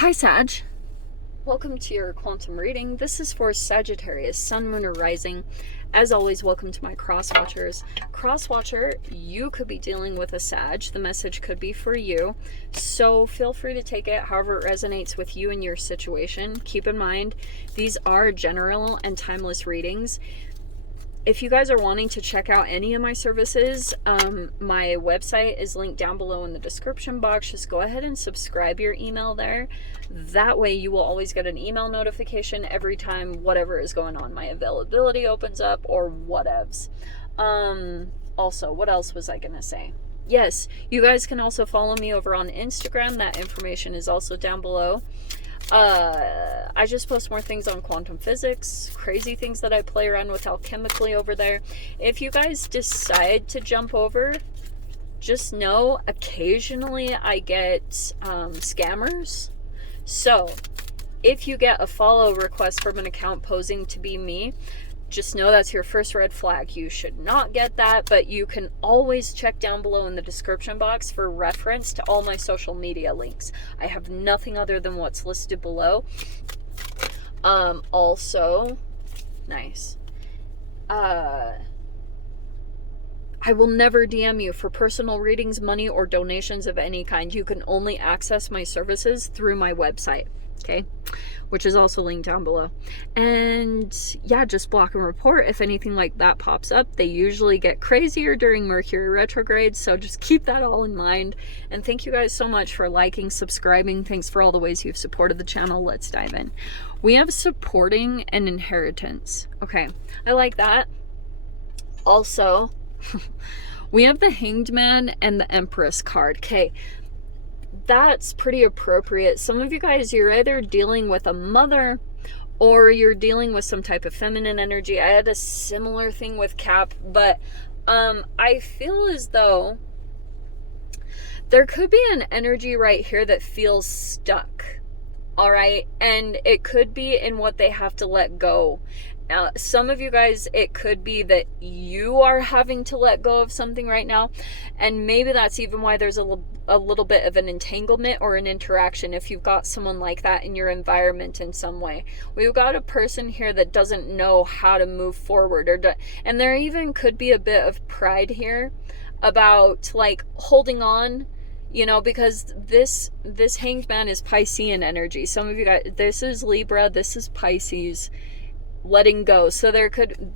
Hi, Sag. Welcome to your quantum reading. This is for Sagittarius, Sun, Moon, or Rising. As always, welcome to my cross watchers. Cross watcher, you could be dealing with a Sag. The message could be for you. So feel free to take it however it resonates with you and your situation. Keep in mind, these are general and timeless readings. If you guys are wanting to check out any of my services, my website is linked down below in the description box. Just go ahead and subscribe your email there. That way you will always get an email notification every time whatever is going on. My availability opens up or whatevs. Also, what else was I going to say? Yes, you guys can also follow me over on Instagram. That information is also down below. I just post more things on quantum physics, crazy things that I play around with alchemically over there. If you guys decide to jump over, just know occasionally I get scammers. So if you get a follow request from an account posing to be me, just know that's your first red flag. You should not get that, but you can always check down below in the description box for reference to all my social media links. I have nothing other than what's listed below. Also, nice. I will never DM you for personal readings, money, or donations of any kind. You can only access my services through my website. Okay, which is also linked down below. And yeah, just block and report if anything like that pops up. They usually get crazier during Mercury retrograde, so just keep that all in mind. And thank you guys so much for liking, subscribing. Thanks for all the ways you've supported the channel. Let's dive in. We have supporting and inheritance. Okay, I like that. Also, we have the Hanged Man and the Empress card. Okay, that's pretty appropriate. Some of you guys, you're either dealing with a mother or you're dealing with some type of feminine energy. I had a similar thing with Cap, but I feel as though there could be an energy right here that feels stuck. All right, and it could be in what they have to let go. Now, some of you guys, it could be that you are having to let go of something right now, and maybe that's even why there's a little bit of an entanglement or an interaction if you've got someone like that in your environment in some way. We've got a person here that doesn't know how to move forward, and there even could be a bit of pride here about like holding on, you know, because this Hanged Man is Piscean energy. Some of you guys, this is Libra, this is Pisces, letting go. So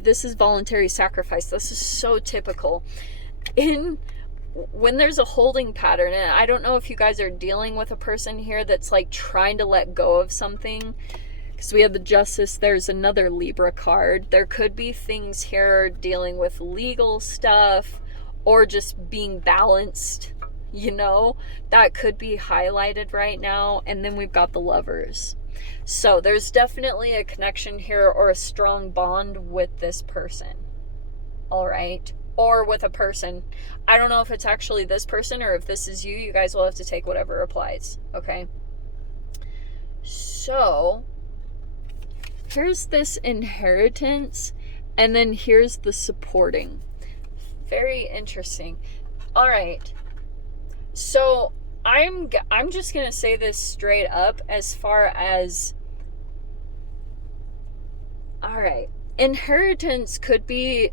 this is voluntary sacrifice. This is so typical when there's a holding pattern. And I don't know if you guys are dealing with a person here that's like trying to let go of something, because we have the Justice. There's another Libra card. There could be things here dealing with legal stuff or just being balanced, you know, that could be highlighted right now. And then we've got the Lovers. So there's definitely a connection here or a strong bond with this person. All right. Or with a person. I don't know if it's actually this person or if this is you. You guys will have to take whatever applies. Okay. So here's this inheritance. And then here's the supporting. Very interesting. All right. So I'm just going to say this straight up as far as, all right, inheritance could be,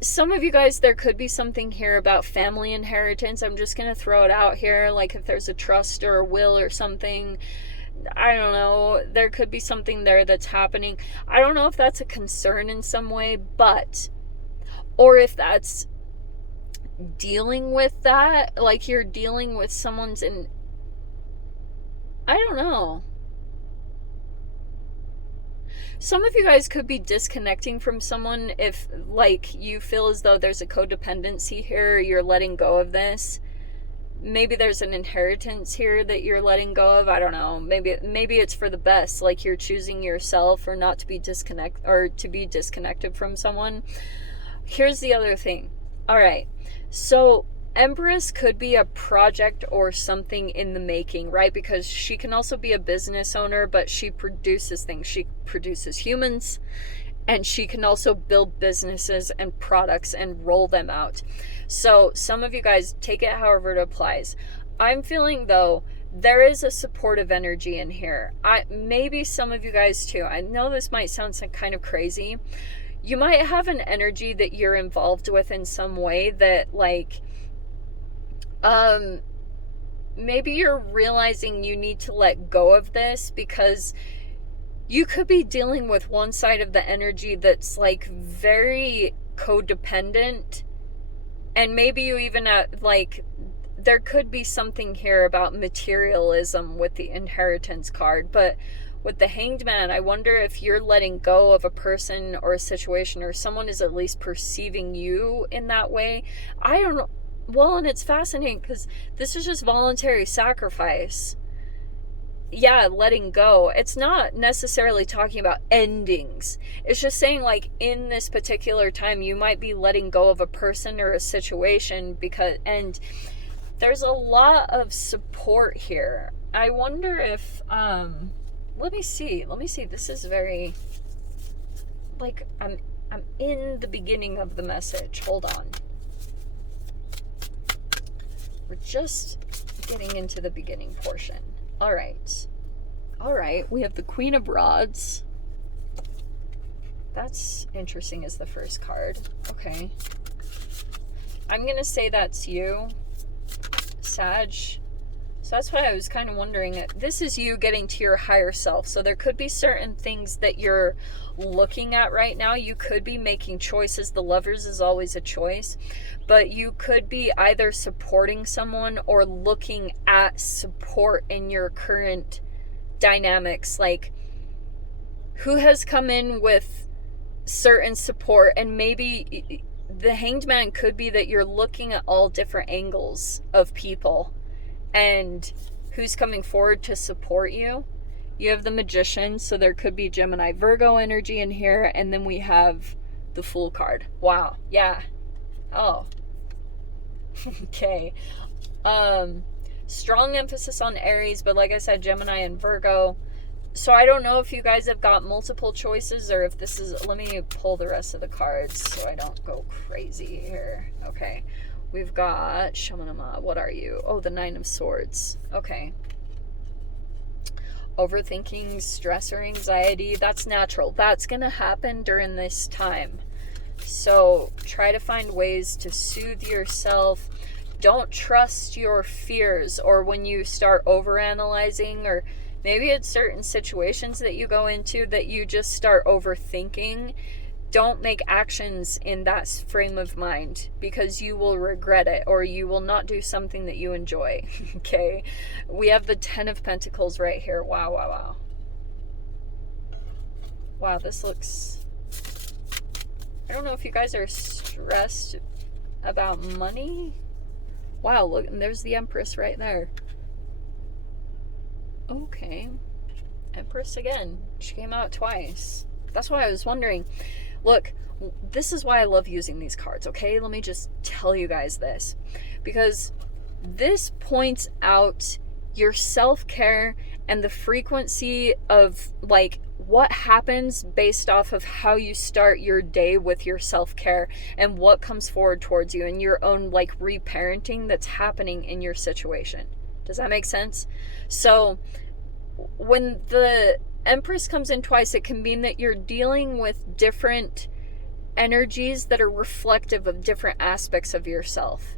some of you guys, there could be something here about family inheritance. I'm just going to throw it out here. Like if there's a trust or a will or something, I don't know, there could be something there that's happening. I don't know if that's a concern in some way, or if that's dealing with that, like you're dealing with someone's I don't know. Some of you guys could be disconnecting from someone if like you feel as though there's a codependency here, you're letting go of this. Maybe there's an inheritance here that you're letting go of. I don't know. Maybe it's for the best, like you're choosing yourself or not to be disconnected from someone. Here's the other thing. All right, so Empress could be a project or something in the making, right? Because she can also be a business owner, but she produces things. She produces humans, and she can also build businesses and products and roll them out. So some of you guys, take it however it applies. I'm feeling, though, there is a supportive energy in here. Maybe some of you guys too. I know this might sound kind of crazy. You might have an energy that you're involved with in some way that, like, maybe you're realizing you need to let go of this, because you could be dealing with one side of the energy that's like very codependent, and maybe you even like, there could be something here about materialism with the inheritance card. But with the Hanged Man, I wonder if you're letting go of a person or a situation, or someone is at least perceiving you in that way. I don't know. Well, and it's fascinating because this is just voluntary sacrifice. Yeah, letting go. It's not necessarily talking about endings. It's just saying, like, in this particular time, you might be letting go of a person or a situation because, and there's a lot of support here. I wonder if, let me see. This is very, like, I'm in the beginning of the message. Hold on. We're just getting into the beginning portion. All right, we have the Queen of Rods. That's interesting as the first card. Okay. I'm gonna say that's you, Sag. So that's why I was kind of wondering. This is you getting to your higher self. So there could be certain things that you're looking at right now. You could be making choices. The Lovers is always a choice. But you could be either supporting someone or looking at support in your current dynamics. Like, who has come in with certain support, and maybe the Hanged Man could be that you're looking at all different angles of people and who's coming forward to support you. You have the Magician, so there could be Gemini Virgo energy in here, and then we have the Fool card. Wow. Yeah. Oh. Okay. Strong emphasis on Aries, but like I said, Gemini and Virgo. So I don't know if you guys have got multiple choices, or if this is, let me pull the rest of the cards so I don't go crazy here. Okay. We've got Shamanama. What are you? Oh, the Nine of Swords. Okay. Overthinking, stress, or anxiety. That's natural. That's going to happen during this time. So try to find ways to soothe yourself. Don't trust your fears, or when you start overanalyzing, or maybe it's certain situations that you go into that you just start overthinking. Don't make actions in that frame of mind, because you will regret it, or you will not do something that you enjoy. Okay? We have the Ten of Pentacles right here. Wow, wow, wow. Wow, this looks... I don't know if you guys are stressed about money. Wow, look, and there's the Empress right there. Okay. Empress again. She came out twice. That's why I was wondering. Look, this is why I love using these cards, okay? Let me just tell you guys this. Because this points out your self-care and the frequency of, like, what happens based off of how you start your day with your self-care and what comes forward towards you, and your own, like, reparenting that's happening in your situation. Does that make sense? So when the Empress comes in twice, it can mean that you're dealing with different energies that are reflective of different aspects of yourself.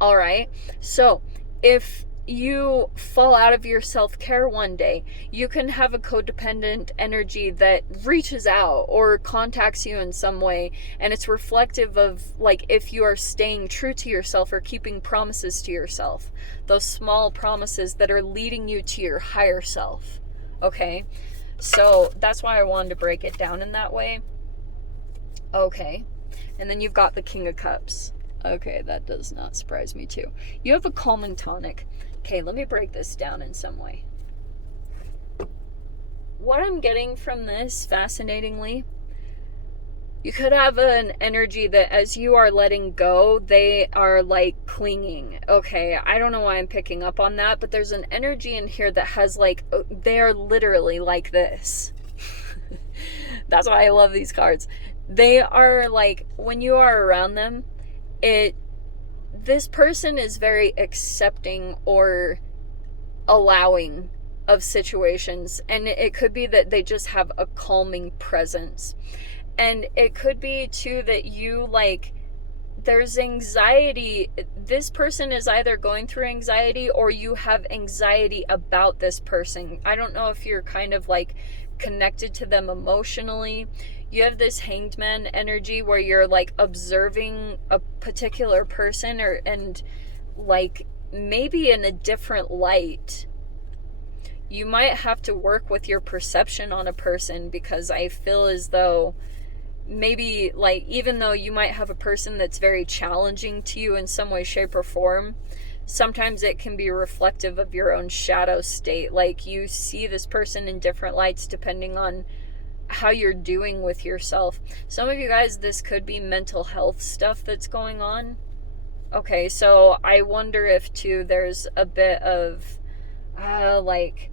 All right? So if you fall out of your self-care one day, you can have a codependent energy that reaches out or contacts you in some way, and it's reflective of, like, if you are staying true to yourself or keeping promises to yourself, those small promises that are leading you to your higher self. Okay? So that's why I wanted to break it down in that way. Okay. And then you've got the King of Cups. Okay, that does not surprise me too. You have a calming tonic. Okay, let me break this down in some way. What I'm getting from this, fascinatingly, you could have an energy that as you are letting go, they are, like, clinging. Okay, I don't know why I'm picking up on that, but there's an energy in here that has, like, they are literally like this. That's why I love these cards. They are, like, when you are around them, this person is very accepting, or allowing of situations, and it could be that they just have a calming presence, and it could be too that you like there's anxiety. This person is either going through anxiety or you have anxiety about this person. I don't know if you're kind of like connected to them emotionally. You have this hanged man energy where you're like observing a particular person, or and like maybe in a different light. You might have to work with your perception on a person, because I feel as though maybe like even though you might have a person that's very challenging to you in some way, shape, or form, sometimes it can be reflective of your own shadow state. Like you see this person in different lights depending on how you're doing with yourself. Some of you guys, this could be mental health stuff that's going on. Okay, so I wonder if too there's a bit of like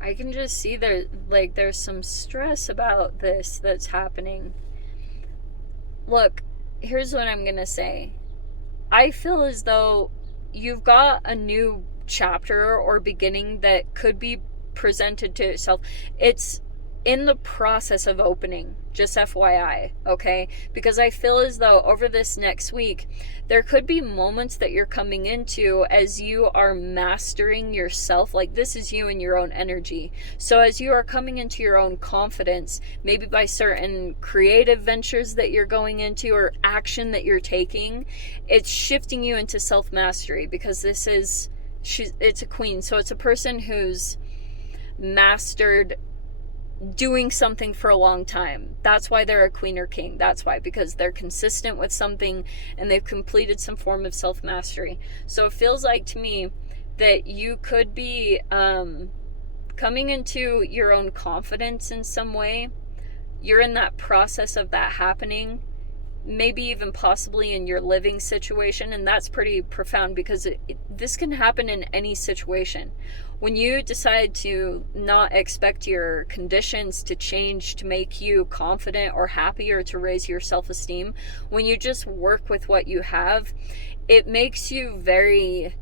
I can just see there's some stress about this that's happening. Look, here's what I'm gonna say. I feel as though you've got a new chapter or beginning that could be presented to itself. It's in the process of opening, just FYI, okay? Because I feel as though over this next week, there could be moments that you're coming into as you are mastering yourself. Like this is you and your own energy. So as you are coming into your own confidence, maybe by certain creative ventures that you're going into or action that you're taking, it's shifting you into self-mastery, because it's a queen. So it's a person who's mastered doing something for a long time. That's why they're a queen or king. That's why, because they're consistent with something and they've completed some form of self-mastery. So it feels like to me that you could be coming into your own confidence in some way. You're in that process of that happening, maybe even possibly in your living situation, and that's pretty profound, because this can happen in any situation. When you decide to not expect your conditions to change to make you confident or happy or to raise your self-esteem, when you just work with what you have, it makes you very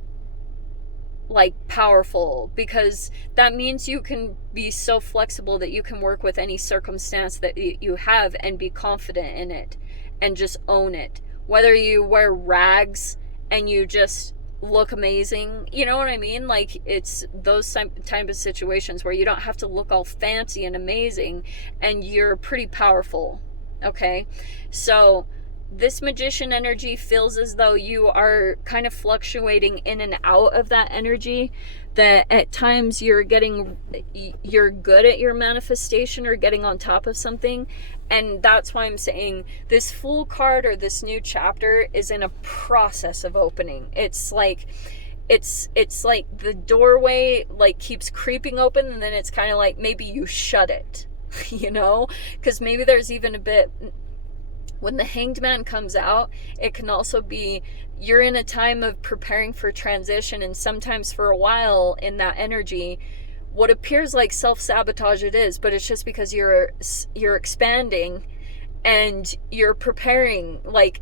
like powerful, because that means you can be so flexible that you can work with any circumstance that you have and be confident in it and just own it. Whether you wear rags and you just look amazing, you know what I mean? Like it's those type of situations where you don't have to look all fancy and amazing and you're pretty powerful. Okay, so this magician energy feels as though you are kind of fluctuating in and out of that energy, that at times you're good at your manifestation or getting on top of something. And that's why I'm saying this Fool card or this new chapter is in a process of opening. It's like the doorway like keeps creeping open, and then it's kind of like maybe you shut it, you know, because maybe there's even a bit. When the Hanged Man comes out, it can also be you're in a time of preparing for transition, and sometimes for a while in that energy, what appears like self-sabotage it is, but it's just because you're expanding and you're preparing, like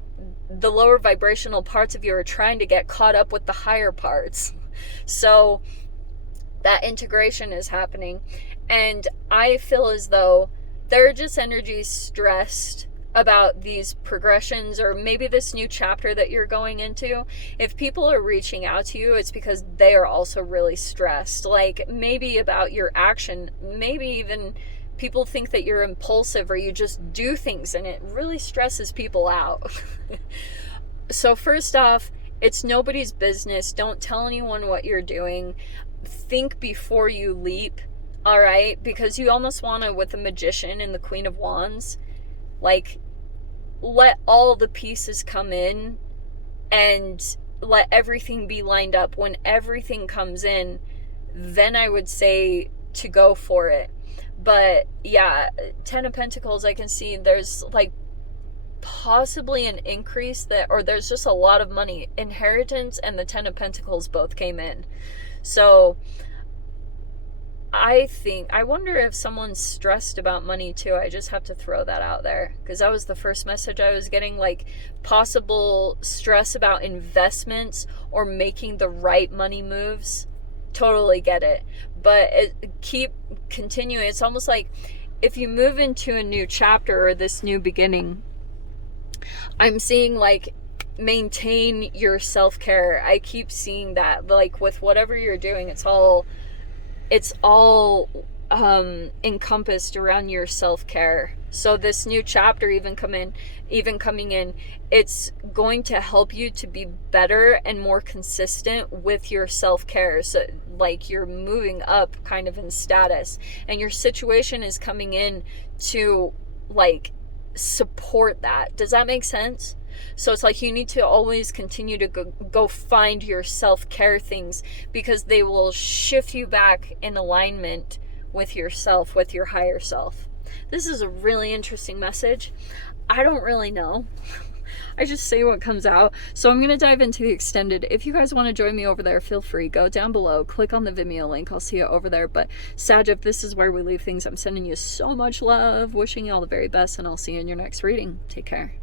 the lower vibrational parts of you are trying to get caught up with the higher parts. So that integration is happening, and I feel as though there are just energies stressed about these progressions, or maybe this new chapter that you're going into. If people are reaching out to you, it's because they are also really stressed, like maybe about your action. Maybe even people think that you're impulsive or you just do things, and it really stresses people out. So first off, it's nobody's business. Don't tell anyone what you're doing. Think before you leap, all right? Because you almost want to, with the Magician and the Queen of Wands, like let all the pieces come in and let everything be lined up. When everything comes in, then I would say to go for it. But yeah, 10 of Pentacles, I can see there's like possibly an increase or there's just a lot of money. Inheritance and the 10 of Pentacles both came in. So I wonder if someone's stressed about money too. I just have to throw that out there because that was the first message I was getting, like possible stress about investments or making the right money moves. Totally get it. But keep continuing. It's almost like if you move into a new chapter or this new beginning, I'm seeing like maintain your self-care. I keep seeing that, like with whatever you're doing, it's all encompassed around your self-care. So this new chapter even coming in, it's going to help you to be better and more consistent with your self-care. So like you're moving up kind of in status, and your situation is coming in to like support that. Does that make sense? So it's like you need to always continue to go find your self-care things, because they will shift you back in alignment with yourself, with your higher self. This is a really interesting message. I don't really know. I just say what comes out. So I'm going to dive into the extended. If you guys want to join me over there, feel free. Go down below. Click on the Vimeo link. I'll see you over there. But Sag, if this is where we leave things, I'm sending you so much love. Wishing you all the very best, and I'll see you in your next reading. Take care.